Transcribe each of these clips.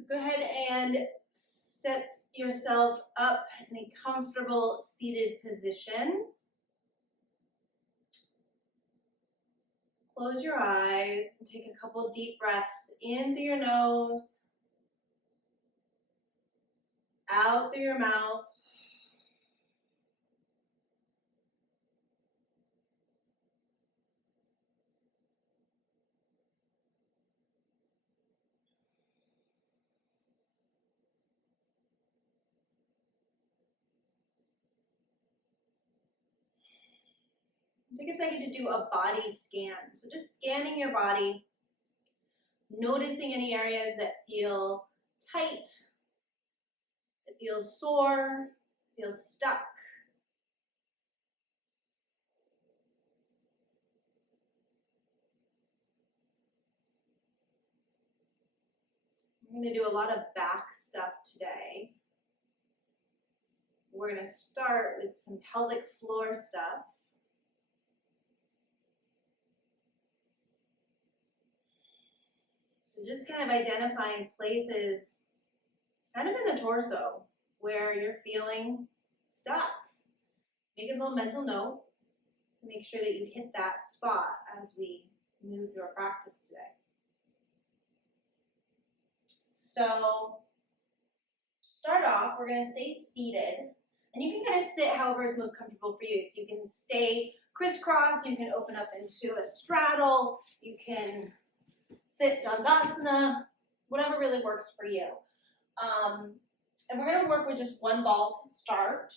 So go ahead and set yourself up in a comfortable seated position. Close your eyes and take a couple deep breaths in through your nose, out through your mouth. Take a second to do a body scan. So just scanning your body, noticing any areas that feel tight, that feel sore, feel stuck. We're going to do a lot of back stuff today. We're going to start with some pelvic floor stuff. So just kind of identifying places kind of in the torso where you're feeling stuck. Make a little mental note to make sure that you hit that spot as we move through our practice today. So to start off, we're going to stay seated, and you can kind of sit however is most comfortable for you. So you can stay crisscross, you can open up into a straddle, you can sit Dandasana, whatever really works for you. And we're going to work with just one ball to start.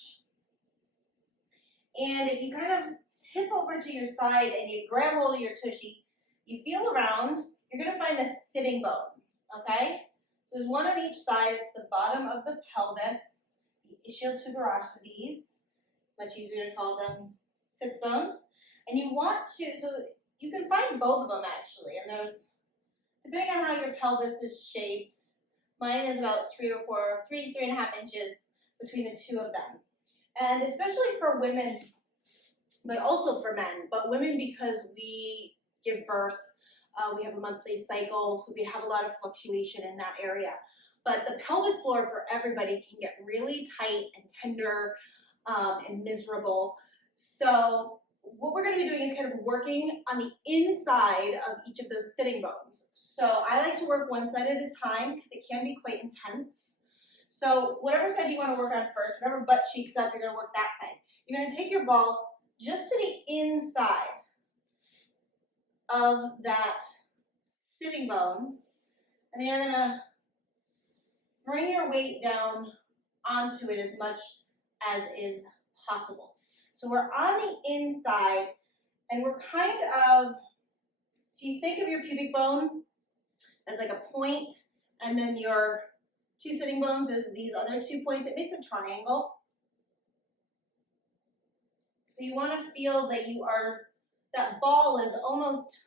And if you kind of tip over to your side and you grab hold of your tushy, you feel around, you're going to find the sitting bone, okay? So there's one on each side. It's the bottom of the pelvis, the ischial tuberosities, much easier to call them sits bones. And you want to, so you can find both of them actually, and there's, depending on how your pelvis is shaped, mine is about 3.5 inches between the two of them. And especially for women, but also for men, but women because we give birth, we have a monthly cycle, so we have a lot of fluctuation in that area. But the pelvic floor for everybody can get really tight and tender and miserable. So what we're going to be doing is kind of working on the inside of each of those sitting bones. So I like to work one side at a time because it can be quite intense. So whatever side you want to work on first, whatever butt cheeks up, you're going to work that side. You're going to take your ball just to the inside of that sitting bone, and then you're going to bring your weight down onto it as much as is possible. So we're on the inside, and we're kind of, if you think of your pubic bone as like a point, and then your two sitting bones as these other 2 points, it makes a triangle. So you want to feel that you are, that ball is almost,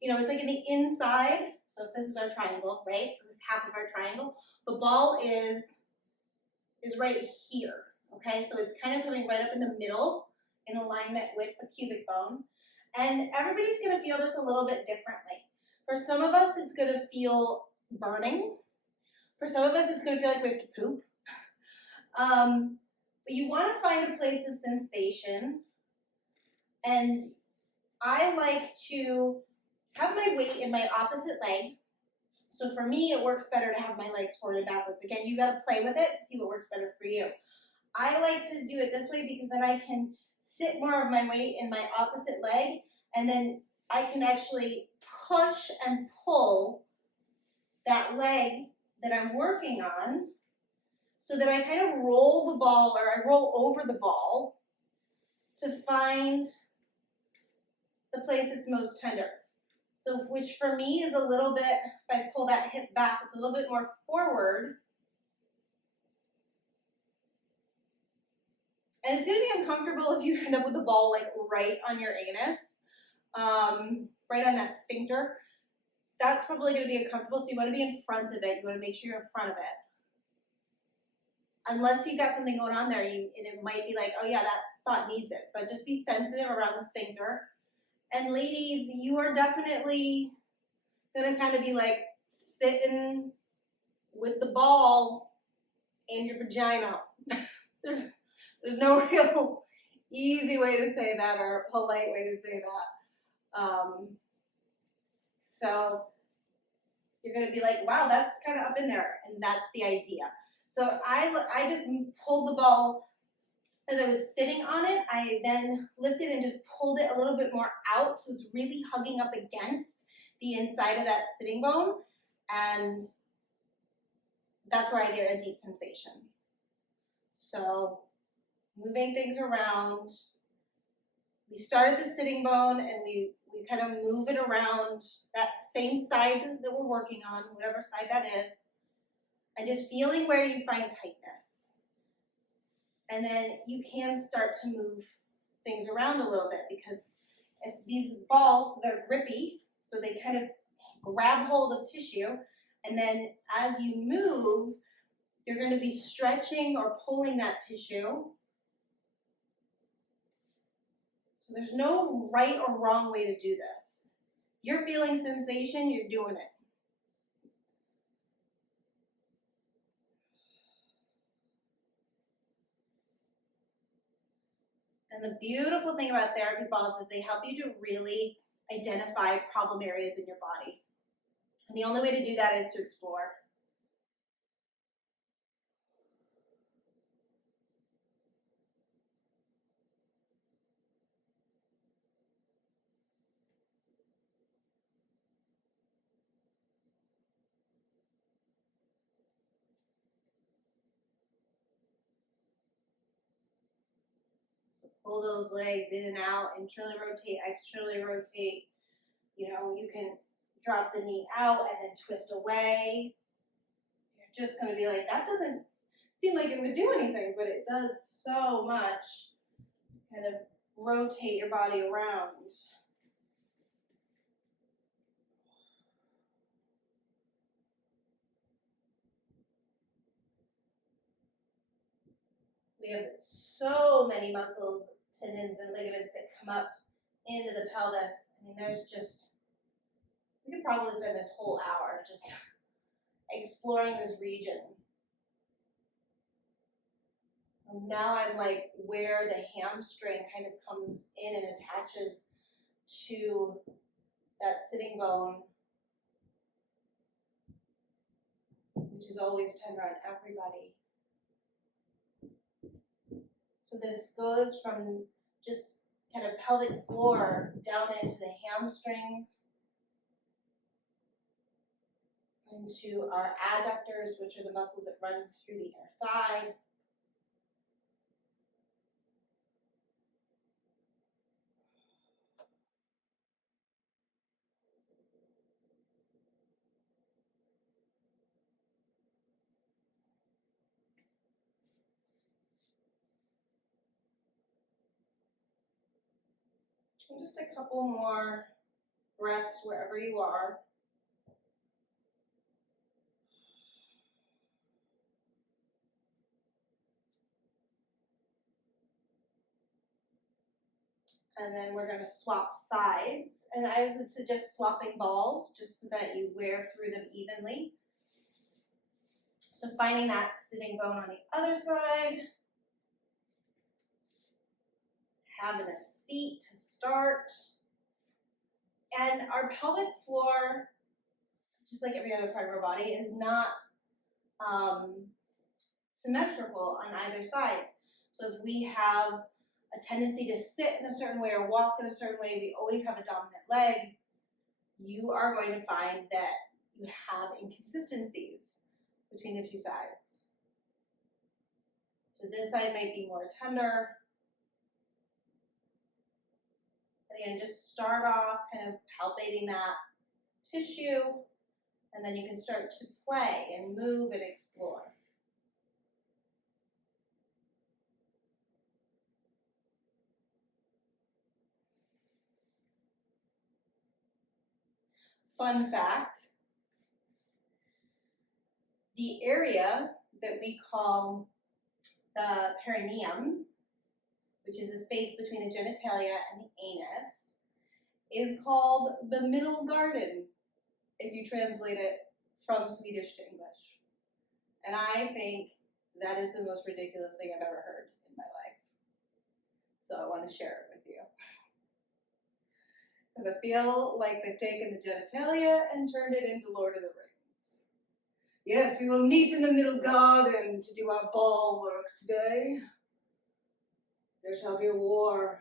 it's like in the inside. So if this is our triangle, right? This is half of our triangle. The ball is right here, okay? So it's kind of coming right up in the middle in alignment with the pubic bone. And everybody's going to feel this a little bit differently. For some of us, it's going to feel burning. For some of us, it's going to feel like we have to poop. But you want to find a place of sensation. And I like to have my weight in my opposite leg. So for me, it works better to have my legs forward and backwards. Again, you got to play with it to see what works better for you. I like to do it this way because then I can sit more of my weight in my opposite leg, and then I can actually push and pull that leg that I'm working on so that I kind of roll the ball, or I roll over the ball to find the place that's most tender. So which for me is a little bit, if I pull that hip back, it's a little bit more forward. And it's going to be uncomfortable if you end up with the ball like right on your anus, right on that sphincter. That's probably going to be uncomfortable, so you want to be in front of it. You want to make sure you're in front of it. Unless you've got something going on there, and it might be like, oh yeah, that spot needs it. But just be sensitive around the sphincter. And ladies, you are definitely going to kind of be like sitting with the ball and your vagina. There's no real easy way to say that or a polite way to say that. So you're gonna be like, wow, that's kind of up in there, and that's the idea. So I just pulled the ball as I was sitting on it. I then lifted and just pulled it a little bit more out, so it's really hugging up against the inside of that sitting bone, and that's where I get a deep sensation. So moving things around. We start at the sitting bone and we kind of move it around that same side that we're working on, whatever side that is, and just feeling where you find tightness. And then you can start to move things around a little bit because these balls, they're grippy, so they kind of grab hold of tissue. And then as you move, you're going to be stretching or pulling that tissue. So there's no right or wrong way to do this. You're feeling sensation, you're doing it. And the beautiful thing about therapy balls is they help you to really identify problem areas in your body. And the only way to do that is to explore. So pull those legs in and out, internally rotate, externally rotate. You know, you can drop the knee out and then twist away. You're just going to be like, that doesn't seem like it would do anything, but it does so much. Kind of rotate your body around. We have so many muscles, tendons, and ligaments that come up into the pelvis. I mean, there's just, we could probably spend this whole hour just exploring this region. And now I'm like where the hamstring kind of comes in and attaches to that sitting bone, which is always tender on everybody. So this goes from just kind of pelvic floor down into the hamstrings, into our adductors, which are the muscles that run through the inner thigh. And just a couple more breaths wherever you are. And then we're going to swap sides. And I would suggest swapping balls just so that you wear through them evenly. So finding that sitting bone on the other side. Having a seat to start. And our pelvic floor, just like every other part of our body, is not symmetrical on either side. So if we have a tendency to sit in a certain way or walk in a certain way, we always have a dominant leg, you are going to find that you have inconsistencies between the two sides. So this side might be more tender. Again, just start off kind of palpating that tissue, and then you can start to play and move and explore. Fun fact, the area that we call the perineum, which is the space between the genitalia and the anus, is called the middle garden, if you translate it from Swedish to English. And I think that is the most ridiculous thing I've ever heard in my life. So I want to share it with you. Because I feel like they've taken the genitalia and turned it into Lord of the Rings. Yes, we will meet in the middle garden to do our ball work today. There shall be a war.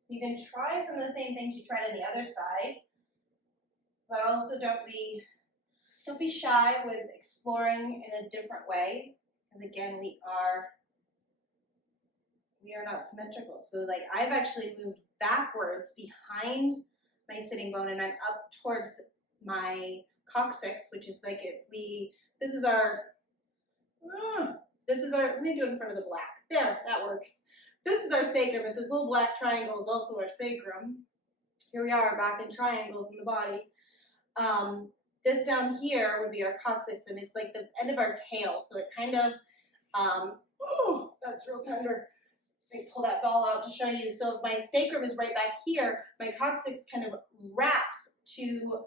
So you can try some of the same things you tried on the other side, but also don't be shy with exploring in a different way. Because again, we are not symmetrical. So like I've actually moved backwards behind my sitting bone and I'm up towards my coccyx, which is like this is our, let me do it in front of the black. There, that works. This is our sacrum. If this little black triangle is also our sacrum. Here we are back in triangles in the body. This down here would be our coccyx, and it's like the end of our tail. So it kind of, oh, that's real tender. Let me pull that ball out to show you. So if my sacrum is right back here, my coccyx kind of wraps to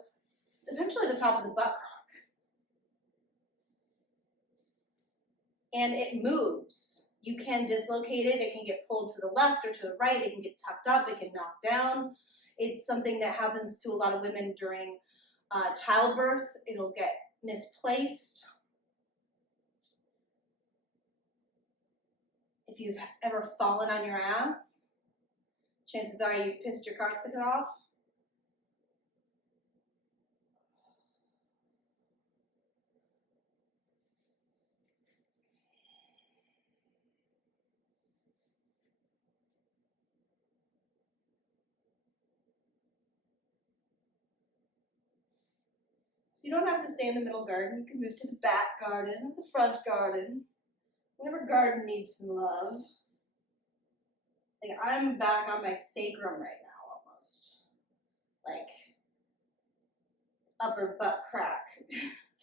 essentially the top of the butt crack. And it moves. You can dislocate it. It can get pulled to the left or to the right. It can get tucked up. It can knock down. It's something that happens to a lot of women during childbirth. It'll get misplaced. If you've ever fallen on your ass, chances are you've pissed your coccyx off. So you don't have to stay in the middle garden. You can move to the back garden or the front garden. Whatever garden needs some love. Like I'm back on my sacrum right now almost. Like upper butt crack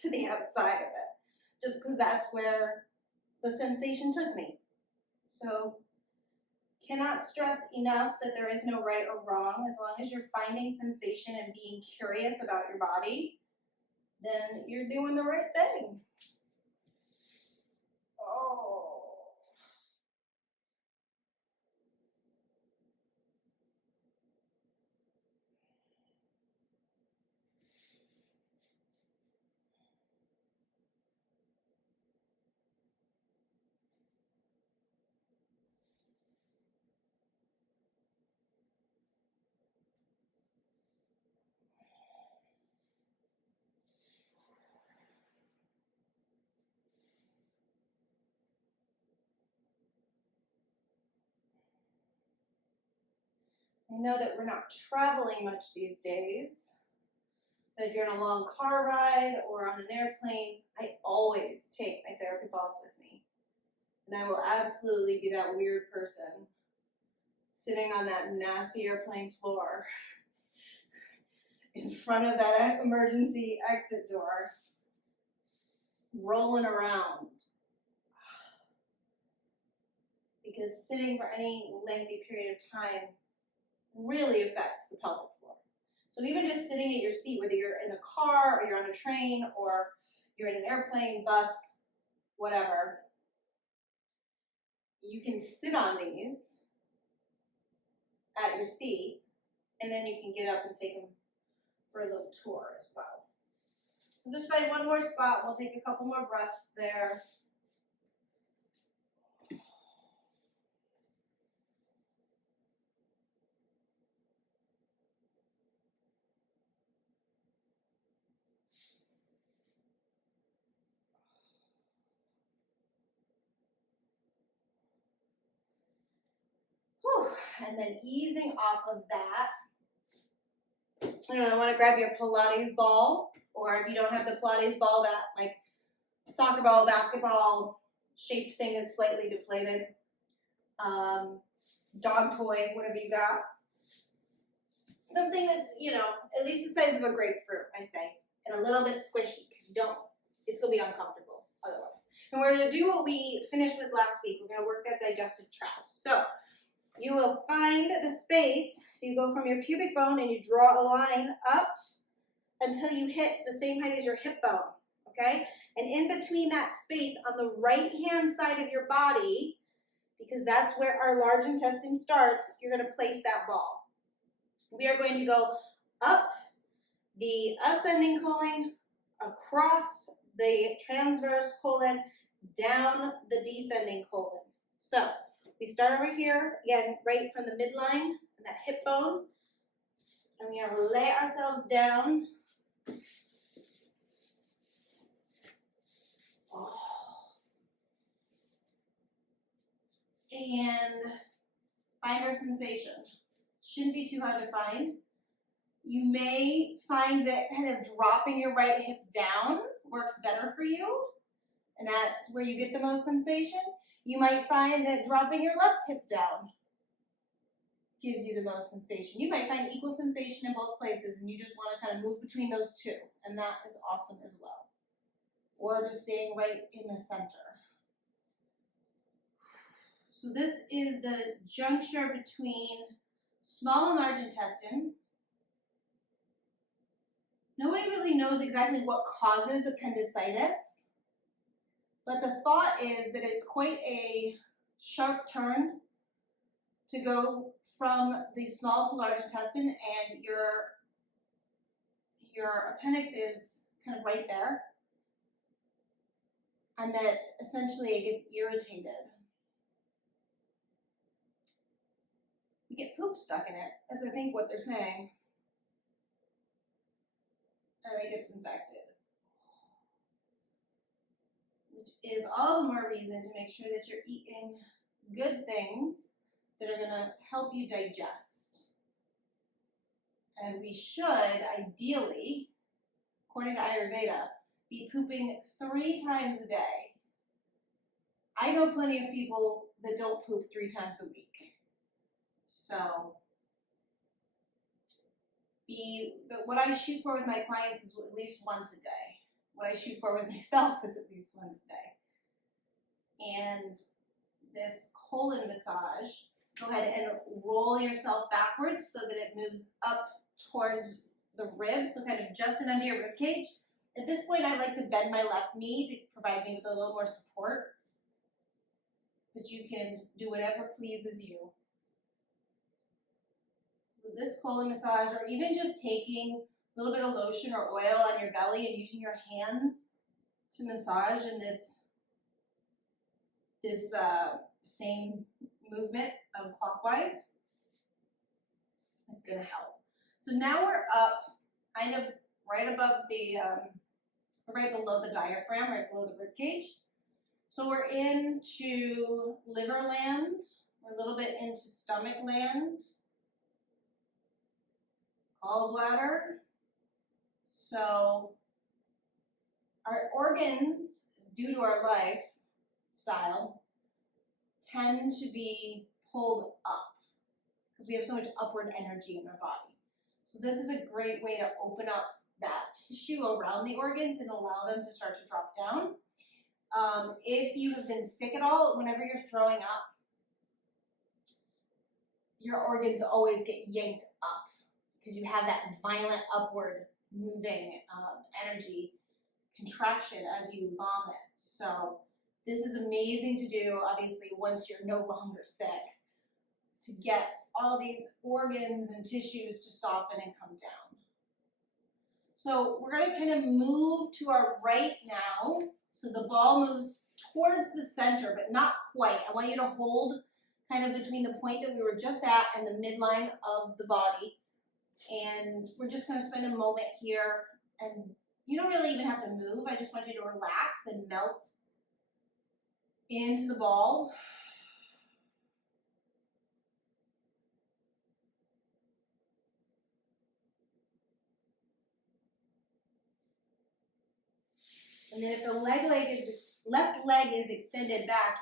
to the outside of it. Just because that's where the sensation took me. So cannot stress enough that there is no right or wrong. As long as you're finding sensation and being curious about your body, then you're doing the right thing. Oh. I know that we're not traveling much these days, but if you're on a long car ride or on an airplane, I always take my therapy balls with me. And I will absolutely be that weird person sitting on that nasty airplane floor in front of that emergency exit door, rolling around. Because sitting for any lengthy period of time really affects the pelvic floor. So even just sitting at your seat, whether you're in the car or you're on a train or you're in an airplane, bus, whatever, you can sit on these at your seat, and then you can get up and take them for a little tour as well. We'll just find one more spot. We'll take a couple more breaths there. Whew. And then easing off of that, I want to grab your Pilates ball, or if you don't have the Pilates ball, that like soccer ball, basketball shaped thing is slightly deflated. Dog toy, whatever you got. something that's, you know, at least the size of a grapefruit, I say, and a little bit squishy, because it's gonna be uncomfortable otherwise. And we're gonna do what we finished with last week. We're gonna work that digestive tract. So you will find the space, you go from your pubic bone and you draw a line up until you hit the same height as your hip bone, okay? And in between that space on the right-hand side of your body, because that's where our large intestine starts, you're gonna place that ball. We are going to go up the ascending colon, across the transverse colon, down the descending colon. So we start over here, again, right from the midline and that hip bone, and we are going to lay ourselves down. And find our sensation. Shouldn't be too hard to find. You may find that kind of dropping your right hip down works better for you, and that's where you get the most sensation. You might find that dropping your left hip down gives you the most sensation. You might find equal sensation in both places, and you just want to kind of move between those two, and that is awesome as well. Or just staying right in the center. So this is the juncture between small and large intestine. Nobody really knows exactly what causes appendicitis, but the thought is that it's quite a sharp turn to go from the small to large intestine, and your appendix is kind of right there, and that essentially it gets irritated. You get poop stuck in it, is I think what they're saying. And it gets infected. Which is all the more reason to make sure that you're eating good things that are gonna help you digest. And we should, ideally, according to Ayurveda, be pooping 3 times a day. I know plenty of people that don't poop 3 times a week. So what I shoot for with my clients is at least once a day. What I shoot for with myself is at least once a day. And this colon massage, go ahead and roll yourself backwards so that it moves up towards the rib, so kind of just and under your rib cage. At this point, I like to bend my left knee to provide me with a little more support. But you can do whatever pleases you. This colon massage, or even just taking a little bit of lotion or oil on your belly and using your hands to massage in this same movement clockwise, it's going to help. So now we're up, kind of right above the, right below the diaphragm, right below the rib cage. So we're into liver land, we're a little bit into stomach land, gallbladder. So our organs, due to our lifestyle, tend to be pulled up because we have so much upward energy in our body. So this is a great way to open up that tissue around the organs and allow them to start to drop down. If you have been sick at all, whenever you're throwing up, your organs always get yanked up because you have that violent upward moving energy contraction as you vomit. So this is amazing to do, obviously, once you're no longer sick, to get all these organs and tissues to soften and come down. So we're going to kind of move to our right now. So the ball moves towards the center, but not quite. I want you to hold kind of between the point that we were just at and the midline of the body. And we're just going to spend a moment here, and you don't really even have to move. I just want you to relax and melt into the ball. And then if the left leg is extended back,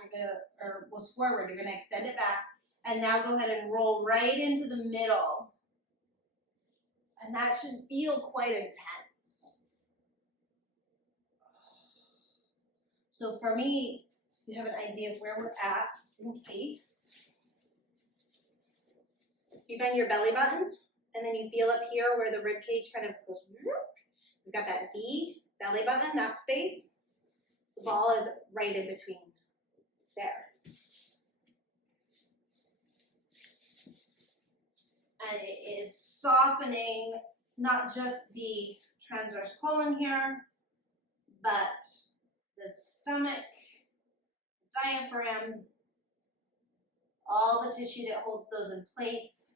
was forward, you're gonna extend it back. And now go ahead and roll right into the middle. And that should feel quite intense. So for me, you have an idea of where we're at, just in case. You find your belly button, and then you feel up here where the rib cage kind of goes. We've got that V, belly button, that space. The ball is right in between there. And it is softening not just the transverse colon here, but the stomach, diaphragm, all the tissue that holds those in place.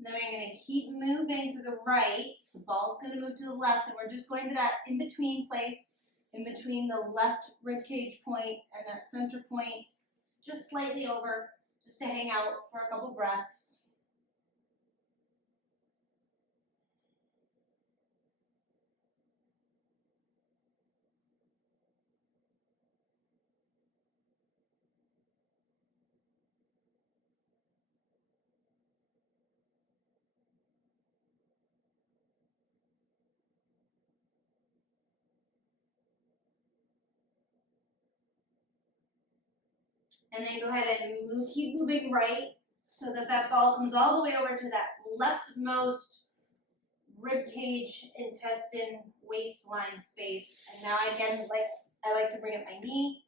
And then we're going to keep moving to the right. The ball's going to move to the left, and we're just going to that in-between place, in between the left rib cage point and that center point, just slightly over, just to hang out for a couple breaths. And then go ahead and keep moving right so that that ball comes all the way over to that leftmost rib cage, intestine, waistline space. And now again, I like to bring up my knee.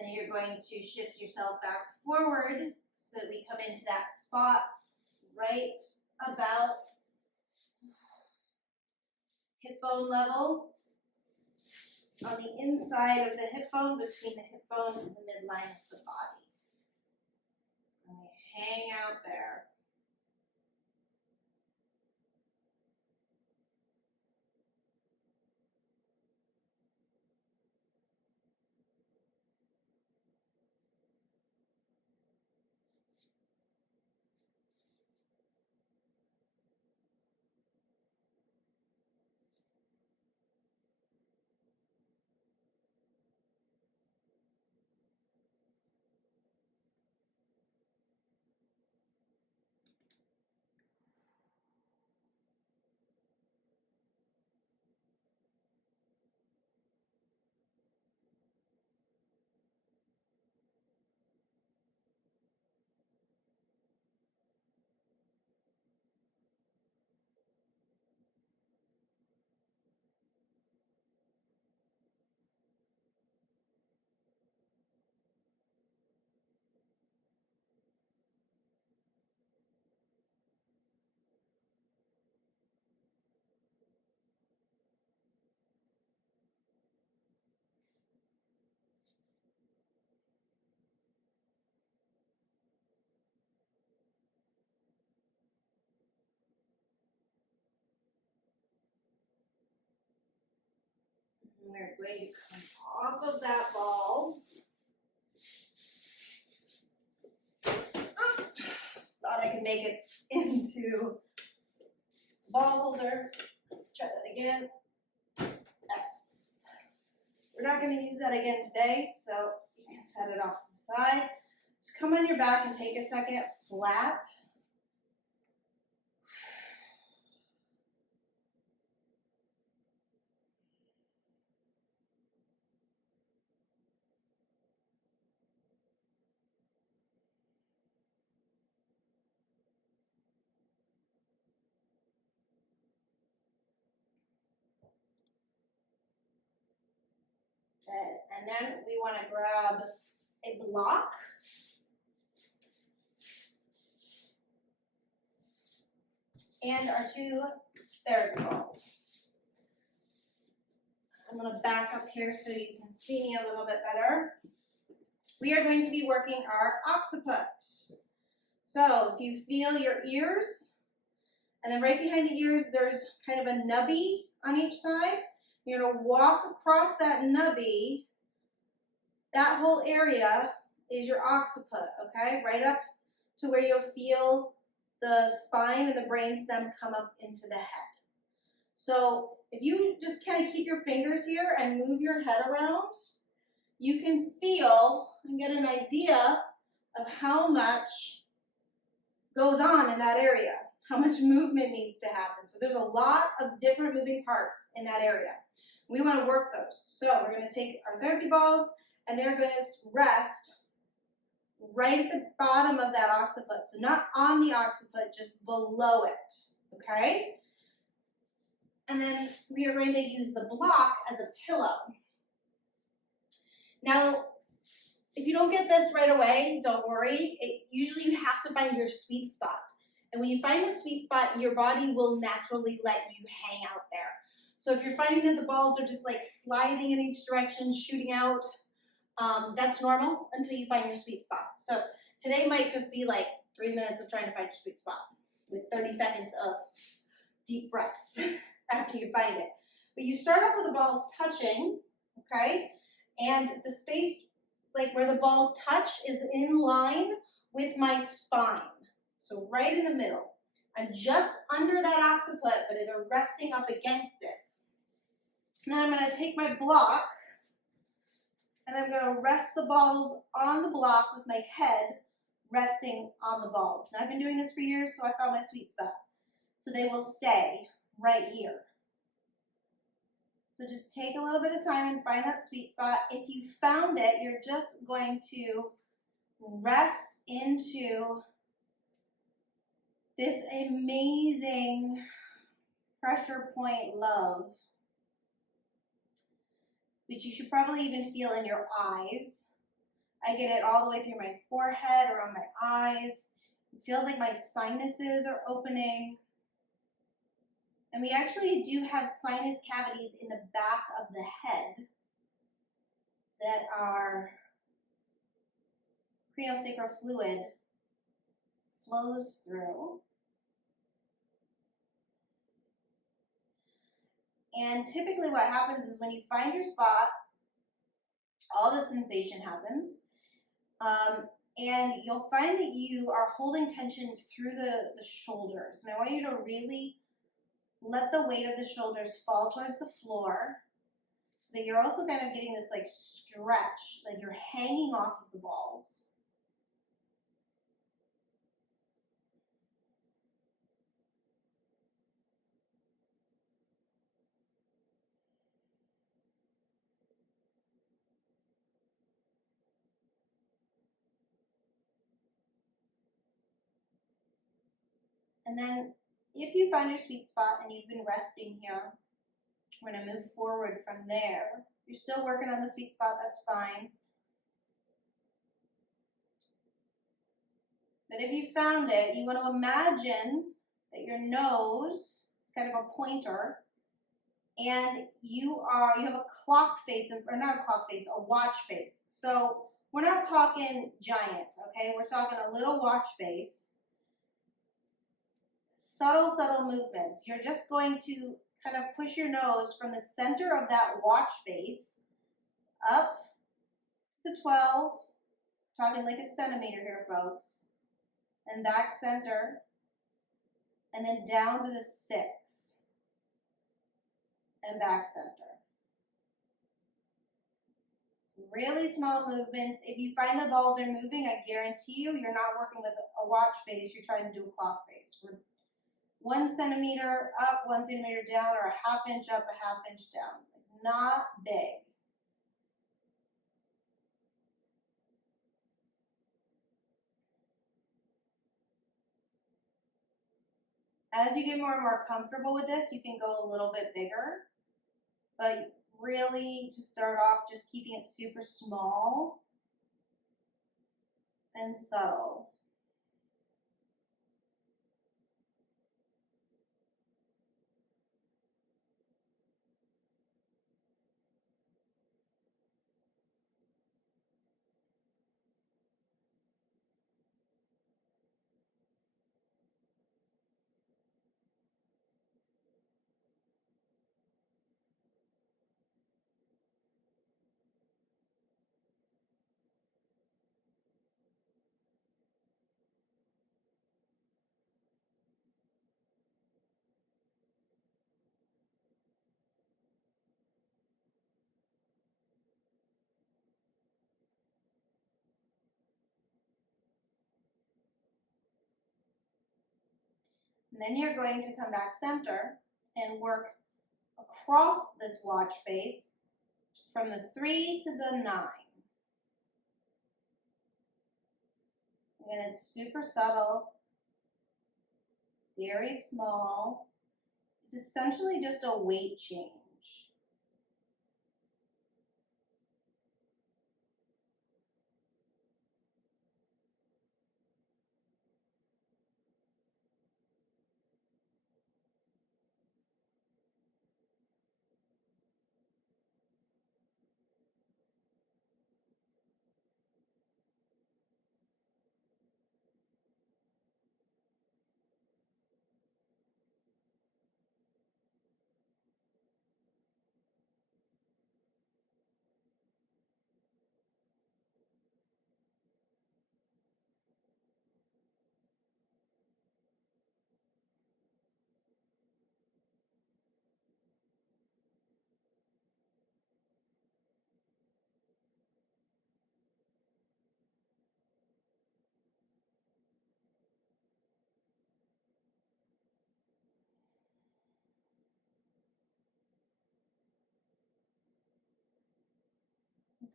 Then you're going to shift yourself back forward so that we come into that spot right about hip bone level, on the inside of the hip bone, between the hip bone and the midline of the body. And we hang out there. And we're going to come off of that ball. Oh, thought I could make it into the ball holder. Let's try that again. Yes. We're not going to use that again today, so you can set it off to the side. Just come on your back and take a second flat. And then we want to grab a block. And our 2 therapy balls. I'm going to back up here so you can see me a little bit better. We are going to be working our occiput. So if you feel your ears, and then right behind the ears there's kind of a nubby on each side. You're going to walk across that nubby. That whole area is your occiput, okay? Right up to where you'll feel the spine and the brainstem come up into the head. So if you just kind of keep your fingers here and move your head around, you can feel and get an idea of how much goes on in that area, how much movement needs to happen. So there's a lot of different moving parts in that area. We want to work those. So we're going to take our therapy balls and they're going to rest right at the bottom of that occiput. So not on the occiput, just below it, okay? And then we are going to use the block as a pillow. Now, if you don't get this right away, don't worry. Usually you have to find your sweet spot. And when you find the sweet spot, your body will naturally let you hang out there. So if you're finding that the balls are just like sliding in each direction, shooting out, that's normal until you find your sweet spot. So today might just be like 3 minutes of trying to find your sweet spot with 30 seconds of deep breaths after you find it. But you start off with the balls touching, okay? And the space, like where the balls touch, is in line with my spine. So right in the middle. I'm just under that occiput, but they're resting up against it. And then I'm going to take my block and I'm going to rest the balls on the block with my head resting on the balls. Now I've been doing this for years, so I found my sweet spot. So they will stay right here. So just take a little bit of time and find that sweet spot. If you found it, you're just going to rest into this amazing pressure point love, which you should probably even feel in your eyes. I get it all the way through my forehead, around my eyes. It feels like my sinuses are opening. And we actually do have sinus cavities in the back of the head that are craniosacral fluid flows through. And typically what happens is when you find your spot, all the sensation happens. And you'll find that you are holding tension through the shoulders. And I want you to really let the weight of the shoulders fall towards the floor so that you're also kind of getting this like stretch, like you're hanging off of the balls. And then if you found your sweet spot and you've been resting here, we're going to move forward from there. You're still working on the sweet spot, that's fine. But if you found it, you want to imagine that your nose is kind of a pointer and you have a clock face, or not a clock face, a watch face. So we're not talking giant, okay? We're talking a little watch face. Subtle movements. You're just going to kind of push your nose from the center of that watch face up to 12, talking like a centimeter here, folks, and back center, and then down to the 6 and back center. Really small movements. If you find the balls are moving, I guarantee you're not working with a watch face, you're trying to do a clock face. We're 1 centimeter up, 1 centimeter down, or a half inch up, a half inch down. Not big. As you get more and more comfortable with this, you can go a little bit bigger, but really to start off, just keeping it super small and subtle. And then you're going to come back center and work across this watch face from the 3 to the 9. And it's super subtle, very small. It's essentially just a weight change.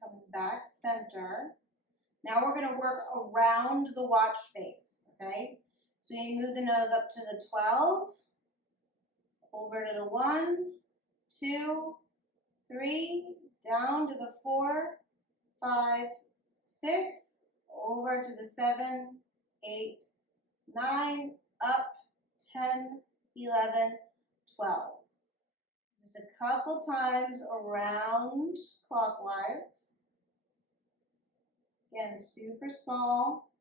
Coming back center. Now we're going to work around the watch face, okay? So you move the nose up to the 12, over to the 1, 2, 3, down to the 4, 5, 6, over to the 7, 8, 9, up, 10, 11, 12. Just a couple times around clockwise. Again, super small.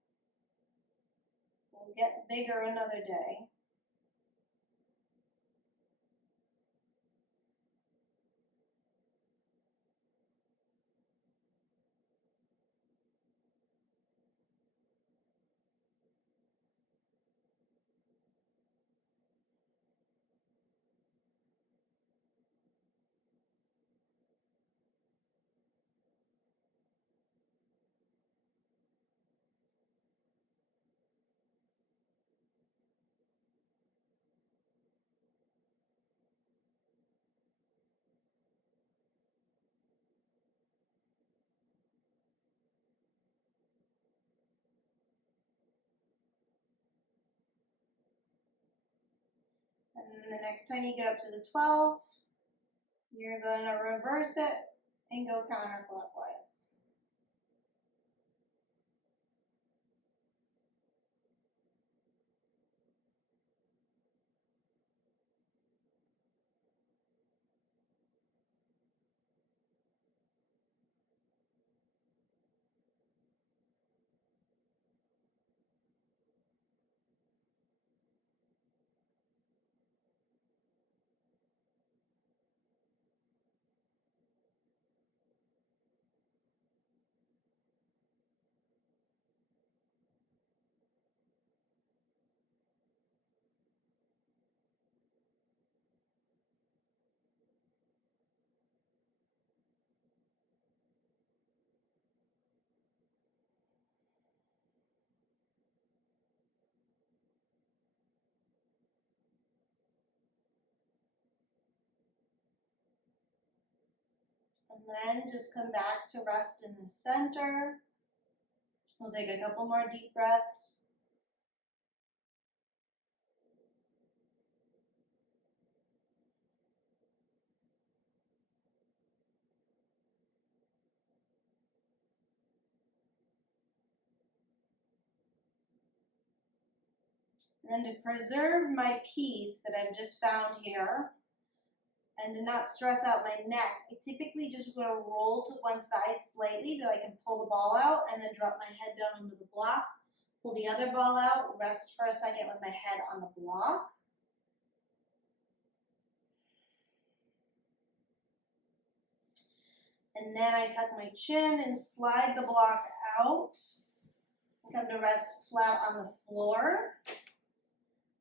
We'll get bigger another day. And then the next time you get up to the 12, you're going to reverse it and go counterclockwise. And then just come back to rest in the center. We'll take a couple more deep breaths. And then to preserve my peace that I've just found here, and to not stress out my neck, I typically just going to roll to one side slightly so I can pull the ball out and then drop my head down onto the block, pull the other ball out, rest for a second with my head on the block. And then I tuck my chin and slide the block out. I come to rest flat on the floor.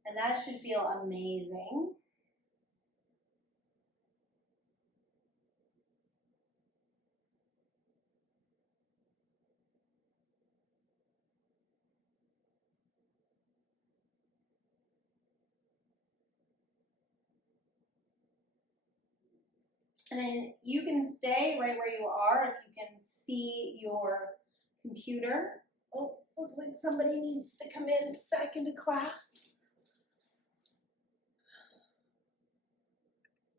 And that should feel amazing. And then you can stay right where you are if you can see your computer. Oh, looks like somebody needs to come in back into class.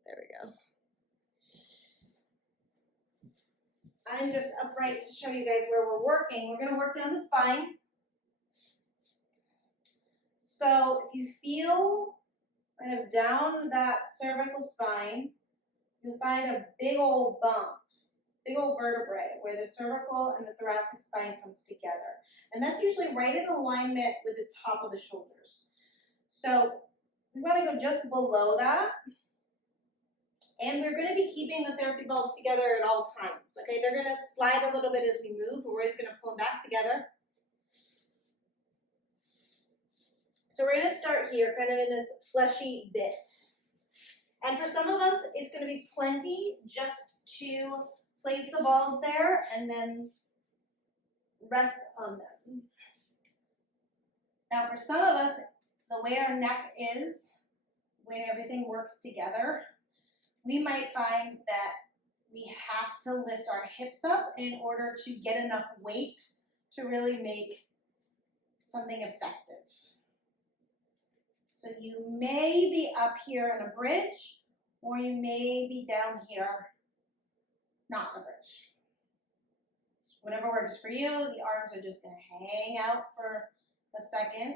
There we go. I'm just upright to show you guys where we're working. We're going to work down the spine. So if you feel kind of down that cervical spine, you'll find a big old bump, big old vertebrae where the cervical and the thoracic spine comes together. And that's usually right in alignment with the top of the shoulders. So we want to go just below that. And we're going to be keeping the therapy balls together at all times. Okay, they're going to slide a little bit as we move, but we're always going to pull them back together. So we're going to start here, kind of in this fleshy bit. And for some of us, it's going to be plenty just to place the balls there and then rest on them. Now for some of us, the way our neck is, the way everything works together, we might find that we have to lift our hips up in order to get enough weight to really make something effective. So you may be up here in a bridge, or you may be down here, not in a bridge. Whatever works for you, the arms are just going to hang out for a second.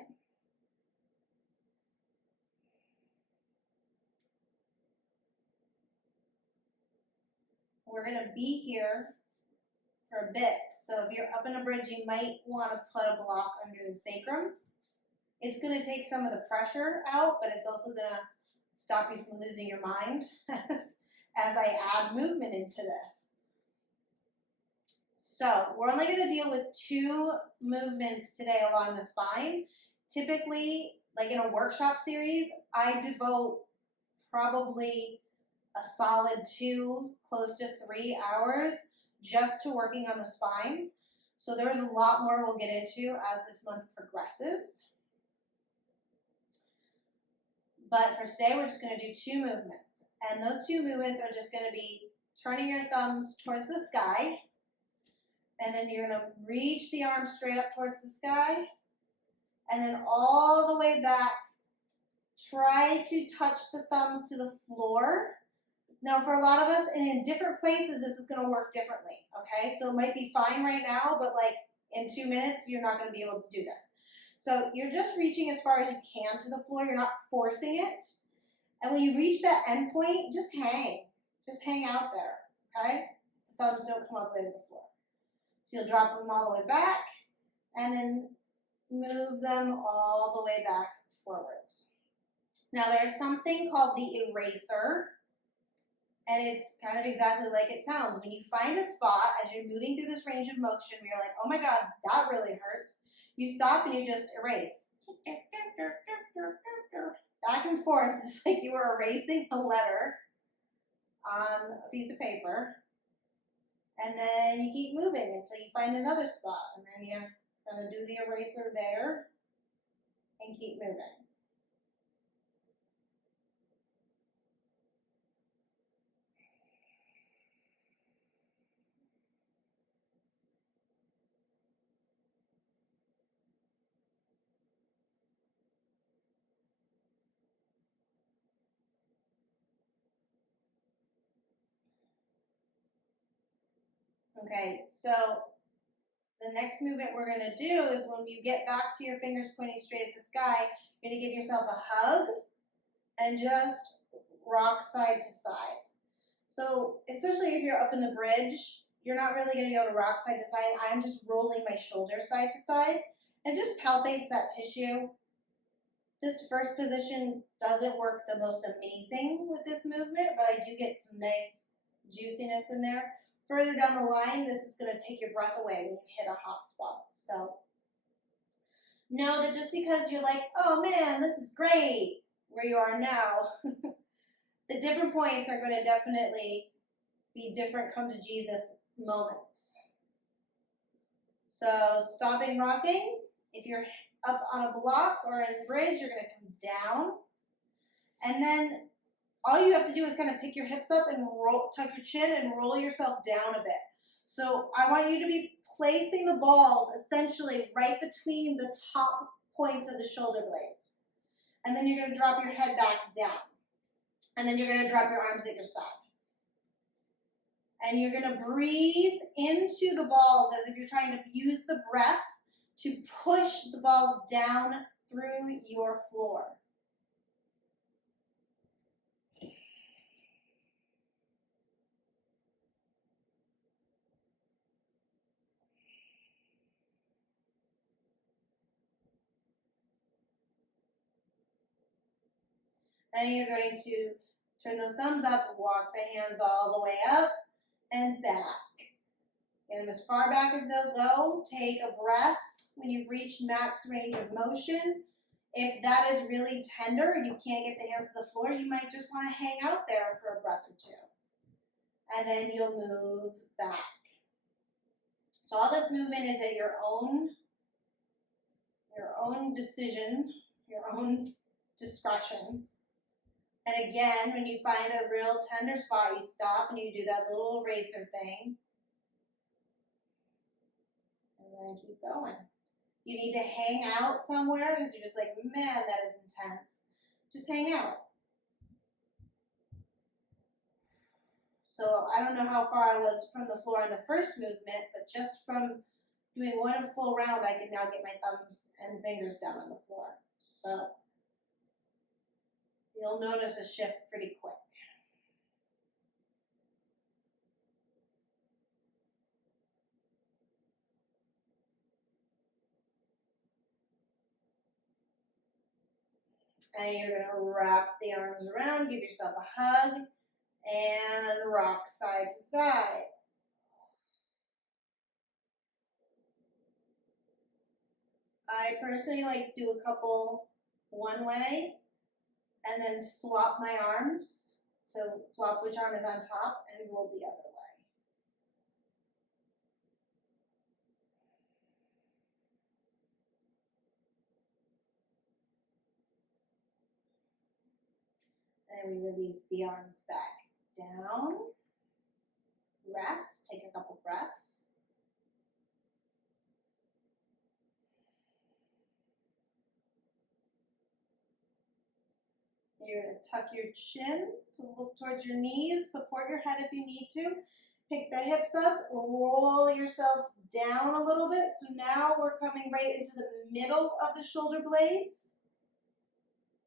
We're going to be here for a bit. So if you're up in a bridge, you might want to put a block under the sacrum. It's going to take some of the pressure out, but it's also going to stop you from losing your mind as I add movement into this. So we're only going to deal with 2 movements today along the spine. Typically, like in a workshop series, I devote probably a solid 2, close to 3 hours just to working on the spine. So there's a lot more we'll get into as this month progresses. But for today, we're just going to do 2 movements. And those 2 movements are just going to be turning your thumbs towards the sky. And then you're going to reach the arms straight up towards the sky. And then all the way back, try to touch the thumbs to the floor. Now, for a lot of us, and in different places, this is going to work differently, okay? So it might be fine right now, but like in 2 minutes, you're not going to be able to do this. So you're just reaching as far as you can to the floor. You're not forcing it. And when you reach that end point, just hang. Just hang out there, okay? The thumbs don't come all the way to the floor. So you'll drop them all the way back, and then move them all the way back forwards. Now there's something called the eraser, and it's kind of exactly like it sounds. When you find a spot as you're moving through this range of motion where you're like, oh my God, that really hurts, you stop and you just erase. Back and forth, just like you were erasing a letter on a piece of paper. And then you keep moving until you find another spot. And then you kind of do the eraser there and keep moving. Okay, so the next movement we're gonna do is when you get back to your fingers pointing straight at the sky, you're gonna give yourself a hug and just rock side to side. So especially if you're up in the bridge, you're not really gonna be able to rock side to side. I'm just rolling my shoulder side to side and just palpates that tissue. This first position doesn't work the most amazing with this movement, but I do get some nice juiciness in there. Further down the line, this is going to take your breath away when you hit a hot spot. So know that just because you're like, oh man, this is great, where you are now, the different points are going to definitely be different come to Jesus moments. So stopping rocking, if you're up on a block or in the bridge, you're going to come down. And then all you have to do is kind of pick your hips up and roll, tuck your chin and roll yourself down a bit. So I want you to be placing the balls essentially right between the top points of the shoulder blades. And then you're going to drop your head back down. And then you're going to drop your arms at your side. And you're going to breathe into the balls as if you're trying to use the breath to push the balls down through your floor. Then you're going to turn those thumbs up, walk the hands all the way up and back. Get them as far back as they'll go. Take a breath when you've reached max range of motion. If that is really tender and you can't get the hands to the floor, you might just want to hang out there for a breath or two. And then you'll move back. So all this movement is at your own decision, your own discretion. And again, when you find a real tender spot, you stop and you do that little eraser thing. And then keep going. You need to hang out somewhere because you're just like, man, that is intense. Just hang out. So I don't know how far I was from the floor in the first movement, but just from doing one full round, I can now get my thumbs and fingers down on the floor. So you'll notice a shift pretty quick. And you're going to wrap the arms around, give yourself a hug, and rock side to side. I personally like to do a couple one way and then swap my arms. So swap which arm is on top and roll the other way. And we release the arms back down. Rest, take a couple breaths. You're going to tuck your chin to look towards your knees, support your head if you need to. Pick the hips up, roll yourself down a little bit. So now we're coming right into the middle of the shoulder blades.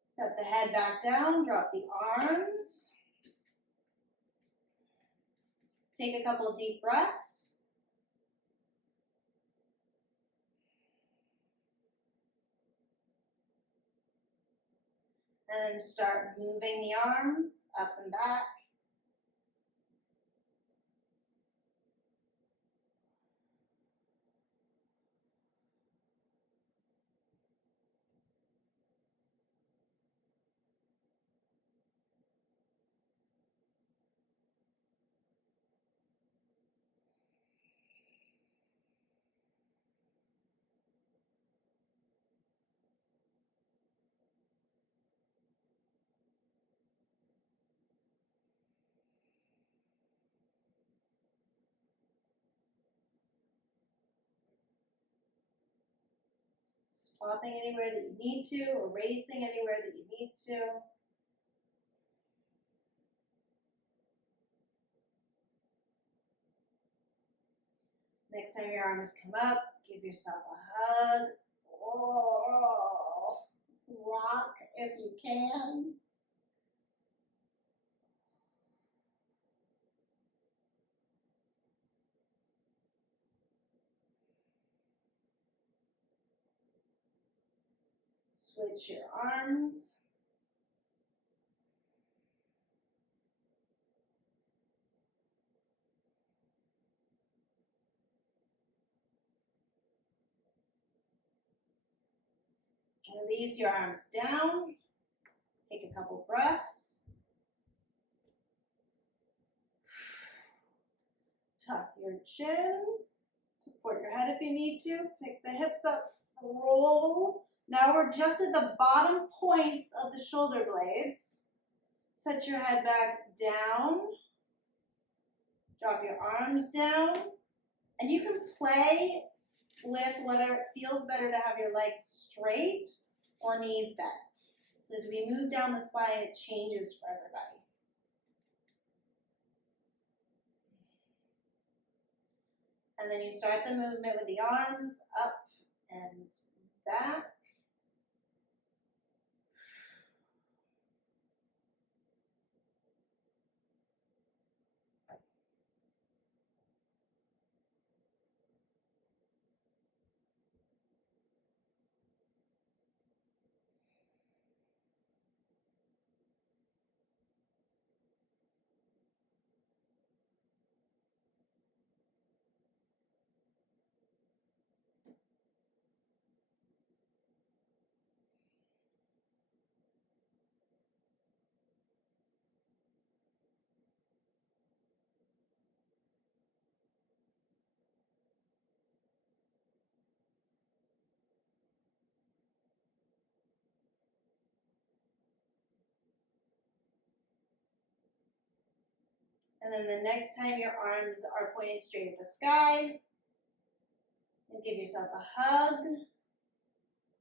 Set the head back down, drop the arms. Take a couple deep breaths. And then start moving the arms up and back. Stopping anywhere that you need to, erasing anywhere that you need to. Next time your arms come up, give yourself a hug. Oh, rock if you can. Switch your arms. Release your arms down. Take a couple breaths. Tuck your chin. Support your head if you need to. Pick the hips up. Roll. Now we're just at the bottom points of the shoulder blades. Set your head back down. Drop your arms down. And you can play with whether it feels better to have your legs straight or knees bent. So as we move down the spine, it changes for everybody. And then you start the movement with the arms up and back. And then the next time your arms are pointed straight at the sky, you give yourself a hug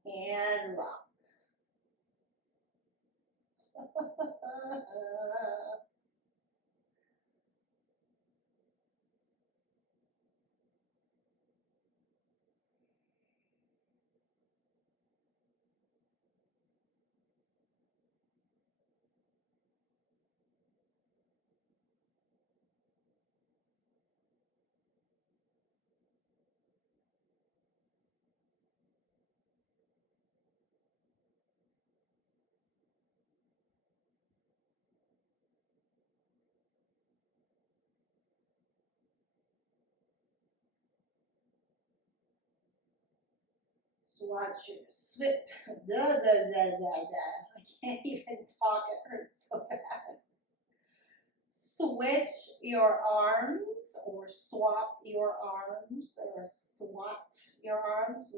and rock. Swip. I can't even talk, it hurts so bad. Switch your arms or swap your arms or swat your arms,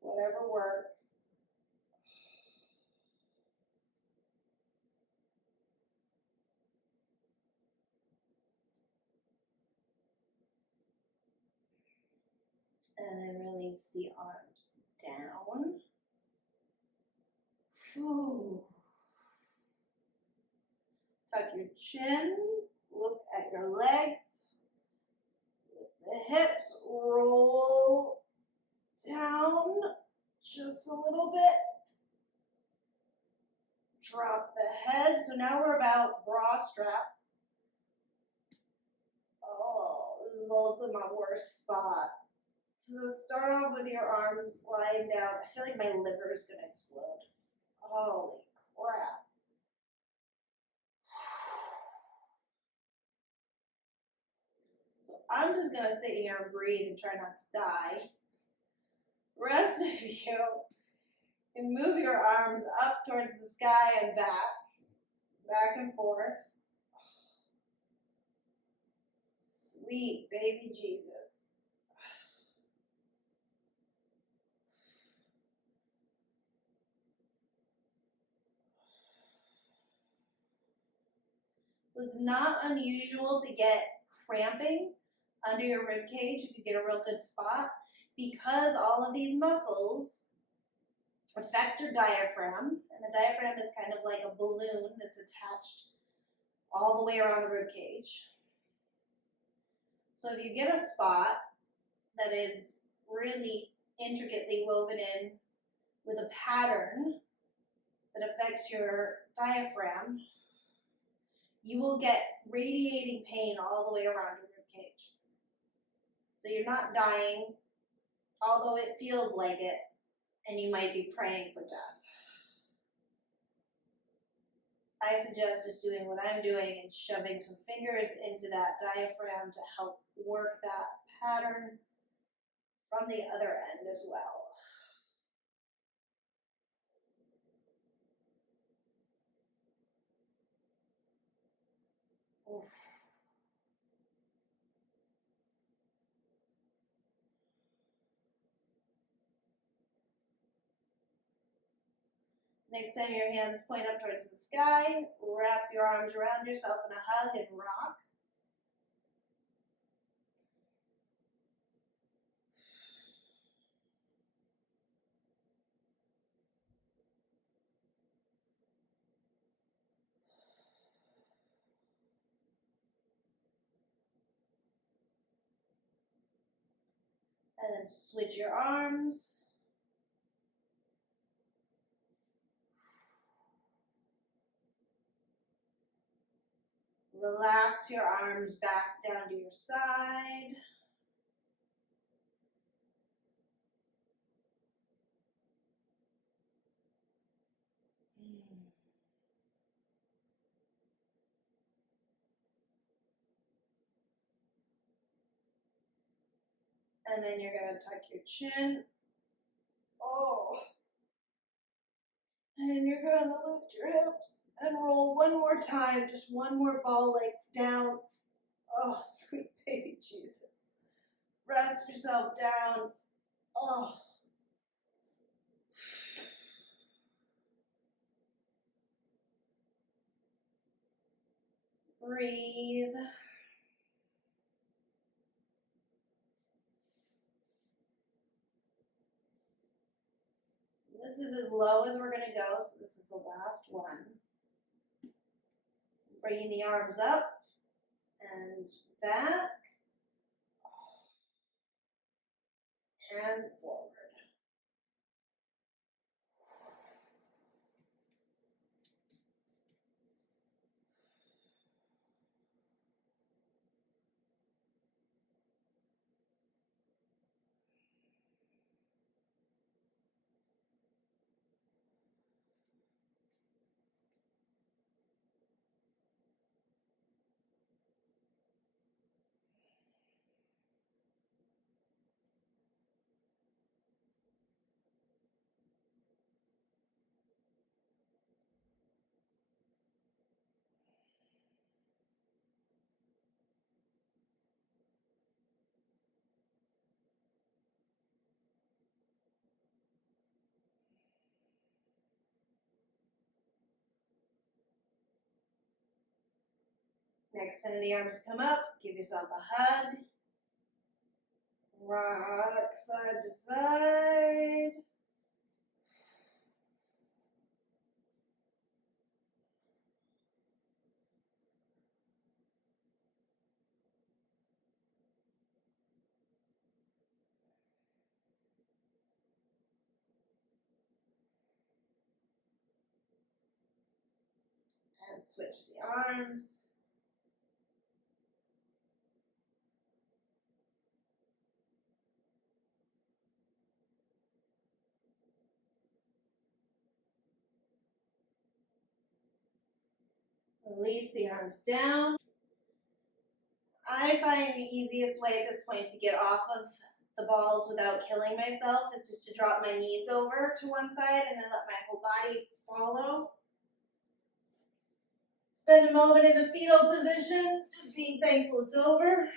whatever works. And then release the arms down. Whew. Tuck your chin, look at your legs, the hips roll down just a little bit. Drop the head. So now we're about bra strap. Oh, this is also my worst spot. So start off with your arms lying down. I feel like my liver is going to explode. Holy crap. So I'm just going to sit here and breathe and try not to die. The rest of you can move your arms up towards the sky and back and forth. Sweet baby Jesus. So it's not unusual to get cramping under your rib cage if you get a real good spot, because all of these muscles affect your diaphragm, and the diaphragm is kind of like a balloon that's attached all the way around the rib cage. So if you get a spot that is really intricately woven in with a pattern that affects your diaphragm, you will get radiating pain all the way around your rib cage. So you're not dying, although it feels like it, and you might be praying for death. I suggest just doing what I'm doing and shoving some fingers into that diaphragm to help work that pattern from the other end as well. Oof. Next time your hands point up towards the sky, wrap your arms around yourself in a hug and rock. And then switch your arms. Relax your arms back down to your side. And then you're going to tuck your chin. Oh. And you're going to lift your hips and roll one more time, just one more ball leg down. Oh, sweet baby Jesus. Rest yourself down. Oh. Breathe. This is as low as we're going to go, so this is the last one. Bringing the arms up and back and forward. Next time the arms come up, give yourself a hug. Rock side to side. And switch the arms. Release the arms down. I find the easiest way at this point to get off of the balls without killing myself is just to drop my knees over to one side and then let my whole body follow. Spend a moment in the fetal position, just being thankful it's over.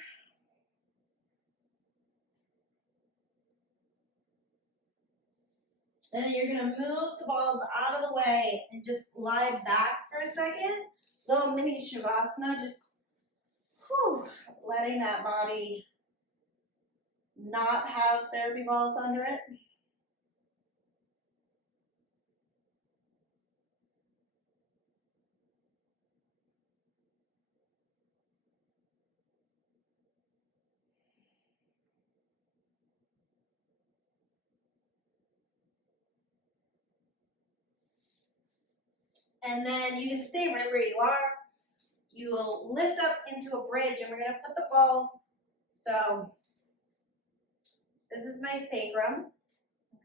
And then you're going to move the balls out of the way and just lie back for a second. Little mini Shavasana, just letting that body not have therapy balls under it. And then you can stay right where you are. You will lift up into a bridge, and we're gonna put the balls. So this is my sacrum,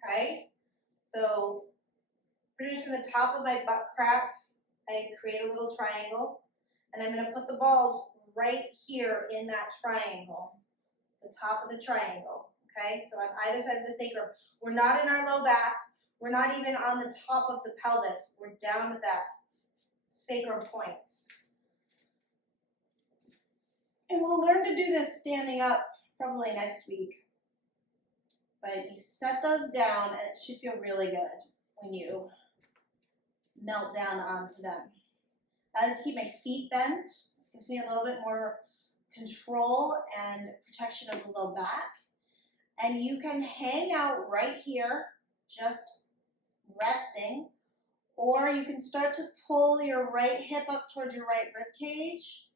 okay? So pretty much from the top of my butt crack, I create a little triangle, and I'm gonna put the balls right here in that triangle, the top of the triangle, okay? So on either side of the sacrum. We're not in our low back. We're not even on the top of the pelvis. We're down at that sacrum point. And we'll learn to do this standing up probably next week. But you set those down, and it should feel really good when you melt down onto them. I like to keep my feet bent. Gives me a little bit more control and protection of the low back. And you can hang out right here, just resting, or you can start to pull your right hip up towards your right rib cage,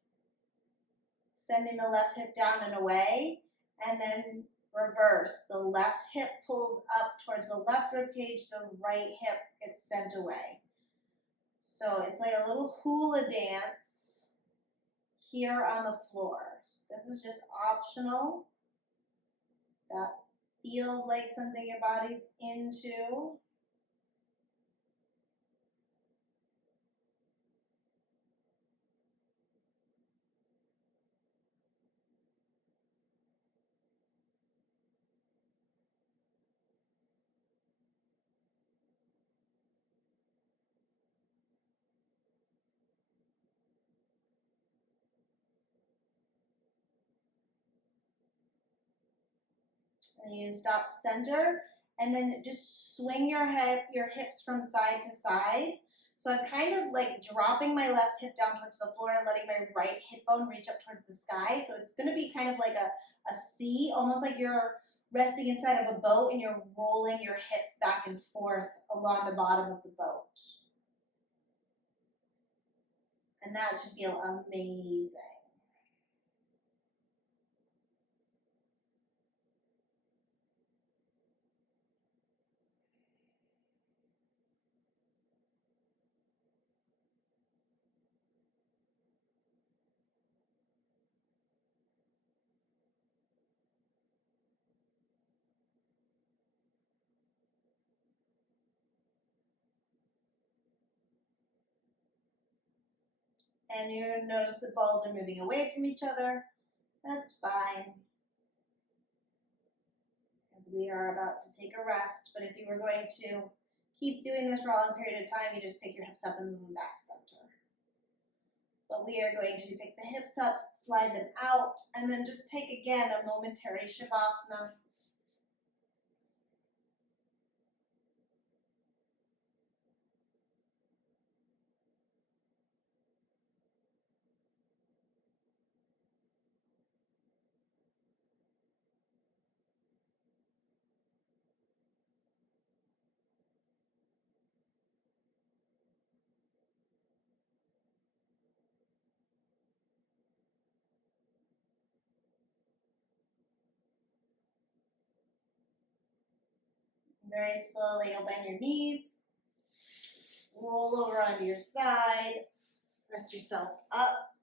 sending the left hip down and away, and then reverse. The left hip pulls up towards the left rib cage, the right hip gets sent away. So it's like a little hula dance here on the floor. This is just optional. That feels like something your body's into. And you can stop center, and then just swing your hips from side to side. So I'm kind of like dropping my left hip down towards the floor and letting my right hip bone reach up towards the sky. So it's going to be kind of like a C, almost like you're resting inside of a boat and you're rolling your hips back and forth along the bottom of the boat. And that should feel amazing. And you're going to notice the balls are moving away from each other. That's fine, because we are about to take a rest. But if you were going to keep doing this for a long period of time, you just pick your hips up and move them back center. But we are going to pick the hips up, slide them out, and then just take again a momentary Shavasana. Very slowly, you'll bend your knees, roll over onto your side, rest yourself up,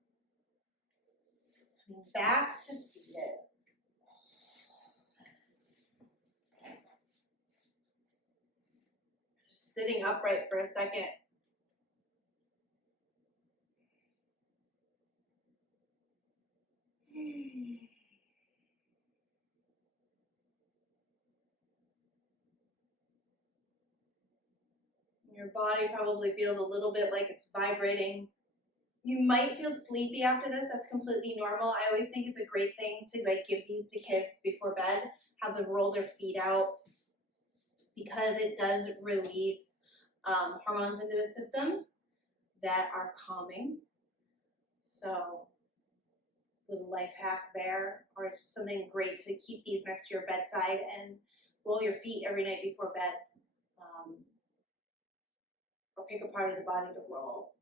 back to seated. Just sitting upright for a second. Your body probably feels a little bit like it's vibrating. You might feel sleepy after this. That's completely normal. I always think it's a great thing to give these to kids before bed, have them roll their feet out, because it does release hormones into the system that are calming. So, little life hack there, or it's something great to keep these next to your bedside and roll your feet every night before bed. Or pick a part of the body to roll.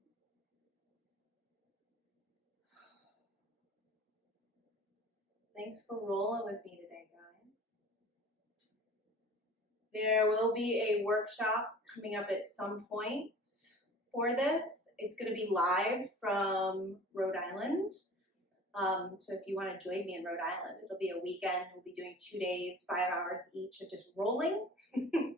Thanks for rolling with me today, guys. There will be a workshop coming up at some point for this. It's going to be live from Rhode Island. So if you want to join me in Rhode Island, it'll be a weekend. We'll be doing 2 days, 5 hours each of just rolling. And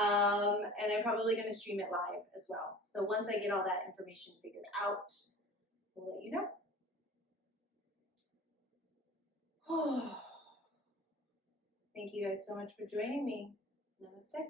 I'm probably going to stream it live as well. So once I get all that information figured out, we'll let you know. Thank you guys so much for joining me. Namaste.